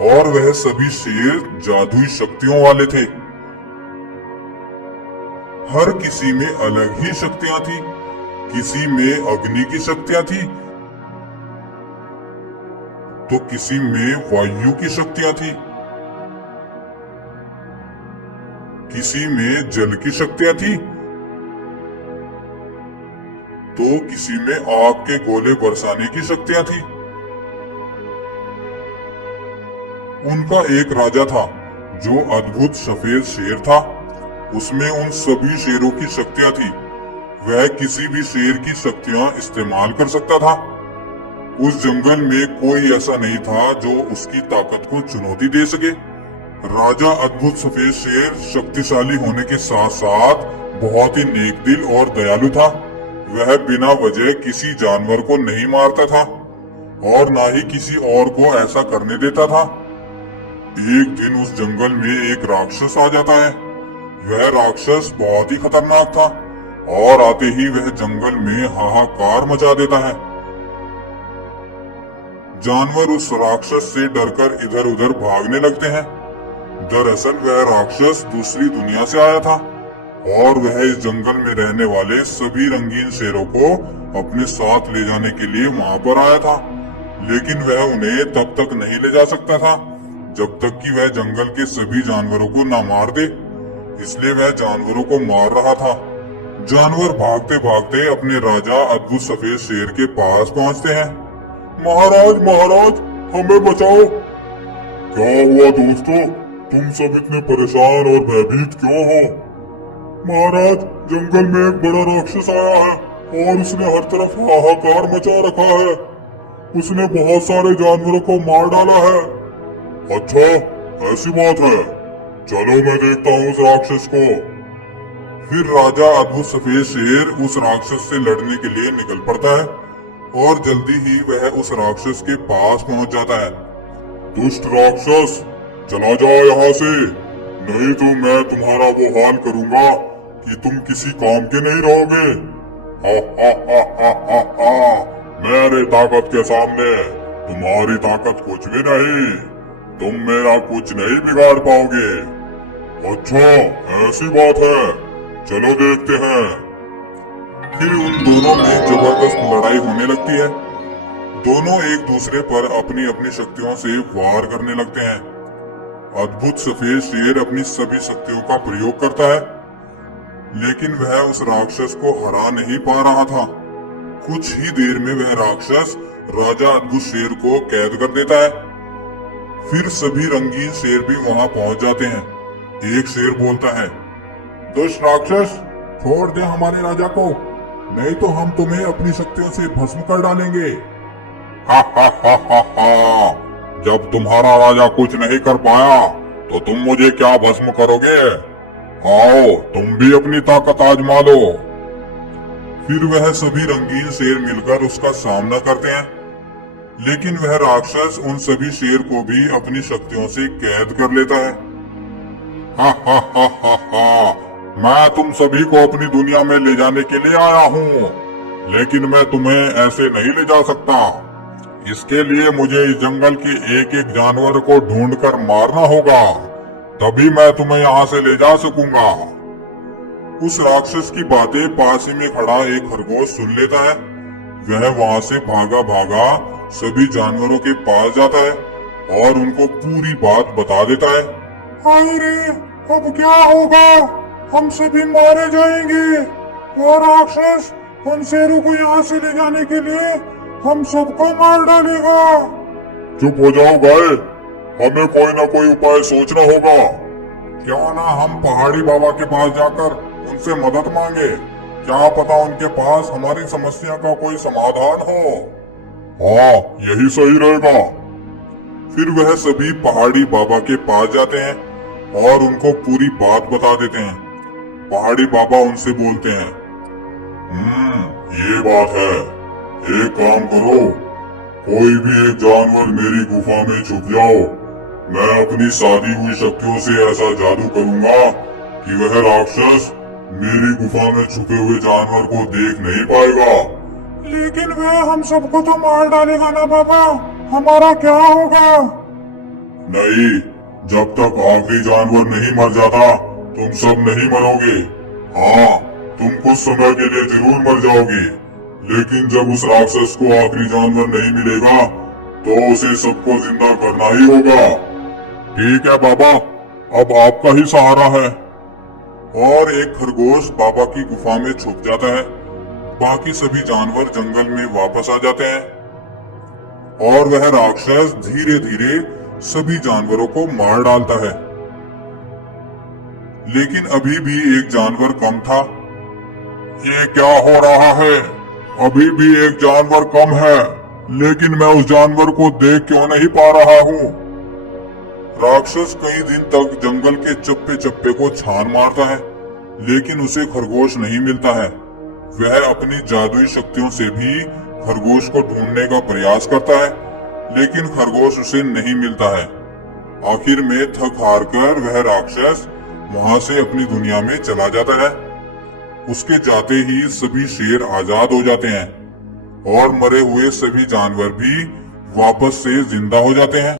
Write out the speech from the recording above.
और वह सभी शेर जादुई शक्तियों वाले थे। हर किसी में अलग ही शक्तियां थी। किसी में अग्नि की शक्तियां थी, तो किसी में वायु की शक्तियां थी, किसी में जल की शक्तियां थी, तो किसी में आग के गोले बरसाने की शक्तियां थी। उनका एक राजा था जो अद्भुत सफेद शेर था। उसमें उन सभी शेरों की शक्तियां थी। वह किसी भी शेर की शक्तियां इस्तेमाल कर सकता था। उस जंगल में कोई ऐसा नहीं था जो उसकी ताकत को चुनौती दे सके। राजा अद्भुत सफेद शेर शक्तिशाली होने के साथ साथ बहुत ही नेक दिल और दयालु था। वह बिना वजह किसी जानवर को नहीं मारता था और ना ही किसी और को ऐसा करने देता था। एक दिन उस जंगल में एक राक्षस आ जाता है। वह राक्षस बहुत ही खतरनाक था और आते ही वह जंगल में हाहाकार मचा देता है। जानवर उस राक्षस से डरकर इधर उधर भागने लगते हैं। दरअसल वह राक्षस दूसरी दुनिया से आया था और वह इस जंगल में रहने वाले सभी रंगीन शेरों को अपने साथ ले जाने के लिए वहां पर आया था। लेकिन वह उन्हें तब तक नहीं ले जा सकता था जब तक कि वह जंगल के सभी जानवरों को न मार दे। इसलिए वह जानवरों को मार रहा था। जानवर भागते भागते अपने राजा अद्भुत सफेद शेर के पास पहुंचते हैं। महाराज महाराज, हमें बचाओ। क्या हुआ दोस्तों, तुम सब इतने परेशान और भयभीत क्यों हो? महाराज, जंगल में एक बड़ा राक्षस आया है और उसने हर तरफ हाहाकार मचा रखा है। उसने बहुत सारे जानवरों को मार डाला है। अच्छा, ऐसी बात है। चलो मैं देखता हूँ उस राक्षस को। फिर राजा अद्भुत सफेद शेर उस राक्षस से लड़ने के लिए निकल पड़ता है और जल्दी ही वह उस राक्षस के पास पहुंच जाता है। दुष्ट राक्षस, चला जाओ यहाँ से, नहीं तो मैं तुम्हारा वो हाल करूंगा कि तुम किसी काम के नहीं रहोगे। हा हा हा हा हा हा। मेरे ताकत के सामने तुम्हारी ताकत कुछ भी नहीं। तुम मेरा कुछ नहीं बिगाड़ पाओगे। अच्छा, ऐसी बात है, चलो देखते हैं। फिर उन दोनों में जबरदस्त लड़ाई होने लगती है। दोनों एक दूसरे पर अपनी अपनी शक्तियों से वार करने लगते हैं। अद्भुत सफेद शेर अपनी सभी शक्तियों का प्रयोग करता है, लेकिन वह उस राक्षस को हरा नहीं पा रहा था। कुछ ही देर में वह राक्षस राजा अद्भुत शेर को कैद कर देता है। फिर सभी रंगीन शेर भी वहां पहुंच जाते हैं। एक शेर बोलता है, दुष्ट राक्षस, छोड़ दे हमारे राजा को, नहीं तो हम तुम्हें अपनी शक्तियों से भस्म कर डालेंगे। हा हा हा हा हा। जब तुम्हारा राजा कुछ नहीं कर पाया तो तुम मुझे क्या भस्म करोगे? आओ, तुम भी अपनी ताकत आजमा लो। फिर वह सभी रंगीन शेर मिलकर उसका सामना करते हैं, लेकिन वह राक्षस उन सभी शेर को भी अपनी शक्तियों से कैद कर लेता है। हा हा हा हा हा। मैं तुम सभी को अपनी दुनिया में ले जाने के लिए आया हूँ, लेकिन मैं तुम्हें ऐसे नहीं ले जा सकता। इसके लिए मुझे इस जंगल के एक एक जानवर को ढूंढकर मारना होगा, तभी मैं तुम्हें यहाँ से ले जा सकूंगा। उस राक्षस की बातें पास ही में खड़ा एक खरगोश सुन लेता है। वह वहां से भागा भागा सभी जानवरों के पास जाता है और उनको पूरी बात बता देता है। हाय रे, अब क्या होगा? हम सभी मारे जाएंगे। और राक्षस उन शेरों को यहाँ से ले जाने के लिए हम सबको मार डालेगा। चुप हो जाओ गाय, हमें कोई ना कोई उपाय सोचना होगा। क्यों ना हम पहाड़ी बाबा के पास जाकर उनसे मदद मांगे, क्या पता उनके पास हमारी समस्या का कोई समाधान हो। हाँ, यही सही रहेगा। फिर वह सभी पहाड़ी बाबा के पास जाते हैं और उनको पूरी बात बता देते हैं। पहाड़ी बाबा उनसे बोलते हैं, ये बात है, एक काम करो, कोई भी एक जानवर मेरी गुफा में छुप जाओ। मैं अपनी सादी हुई शक्तियों से ऐसा जादू करूंगा कि वह राक्षस मेरी गुफा में छुपे हुए जानवर को देख नहीं पाएगा। लेकिन वह हम सबको तो मार डालेगा ना बाबा, हमारा क्या होगा? नहीं, जब तक आखिरी जानवर नहीं मर जाता तुम सब नहीं मरोगे। हाँ, तुम कुछ समय के लिए जरूर मर जाओगे, लेकिन जब उस राक्षस को आखिरी जानवर नहीं मिलेगा तो उसे सबको जिंदा करना ही होगा। ठीक है बाबा, अब आपका ही सहारा है। और एक खरगोश बाबा की गुफा में छुप जाता है। बाकी सभी जानवर जंगल में वापस आ जाते हैं और वह राक्षस धीरे धीरे सभी जानवरों को मार डालता है। लेकिन अभी भी एक जानवर कम था। ये क्या हो रहा है? अभी भी एक जानवर कम है, लेकिन मैं उस जानवर को देख क्यों नहीं पा रहा हूँ? राक्षस कई दिन तक जंगल के चप्पे चप्पे को छान मारता है, लेकिन उसे खरगोश नहीं मिलता है। वह अपनी जादुई शक्तियों से भी खरगोश को ढूंढने का प्रयास करता है, लेकिन खरगोश उसे नहीं मिलता है। आखिर में थक हार कर वह राक्षस वहां से अपनी दुनिया में चला जाता है। उसके जाते ही सभी शेर आजाद हो जाते हैं और मरे हुए सभी जानवर भी वापस से जिंदा हो जाते हैं।